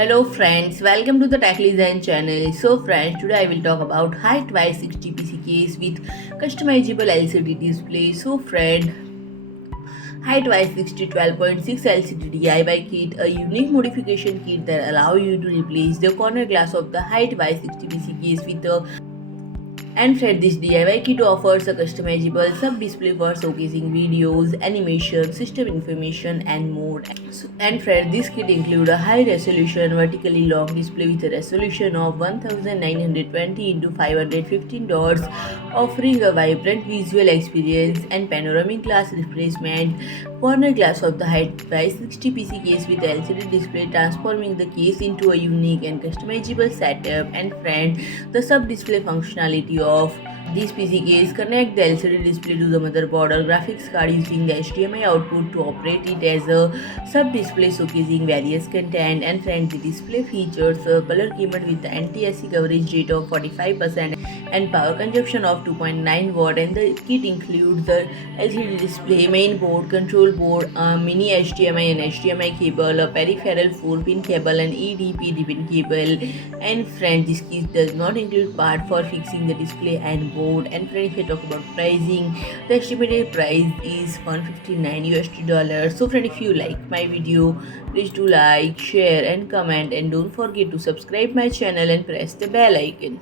Hello friends, welcome to the Tech Design channel. So friends, today I will talk about HYTE Y60 PC case with customizable LCD display. So friend, HYTE Y60 12.6 LCD DIY kit, a unique modification kit that allow you to replace the corner glass of the HYTE Y60 PC case with a and Fred, this DIY kit offers a customizable sub-display for showcasing videos, animation, system information, and more. And Fred, this kit includes a high-resolution vertically long display with a resolution of 1920 into 515 dots, offering a vibrant visual experience and panoramic glass replacement. Corner glass of the HYTE Y60 PC case with LCD display, transforming the case into a unique and customizable setup. And Friend, the sub-display functionality of this PC case connect the LCD display to the motherboard or graphics card using the HDMI output to operate it as a sub-display showcasing various content. And friends, the display features a color gamut with the anti-AC coverage rate of 45% and power consumption of 2.9 watt. And the kit includes the LCD display, main board, control board, a mini HDMI and HDMI cable, a peripheral 4-pin cable, and EDP ribbon cable. And friend, this kit does not include part for fixing the display and board. And friend, if I talk about pricing, the estimated price is $159. So friend, if you like my video, please do like, share and comment, and don't forget to subscribe my channel and press the bell icon.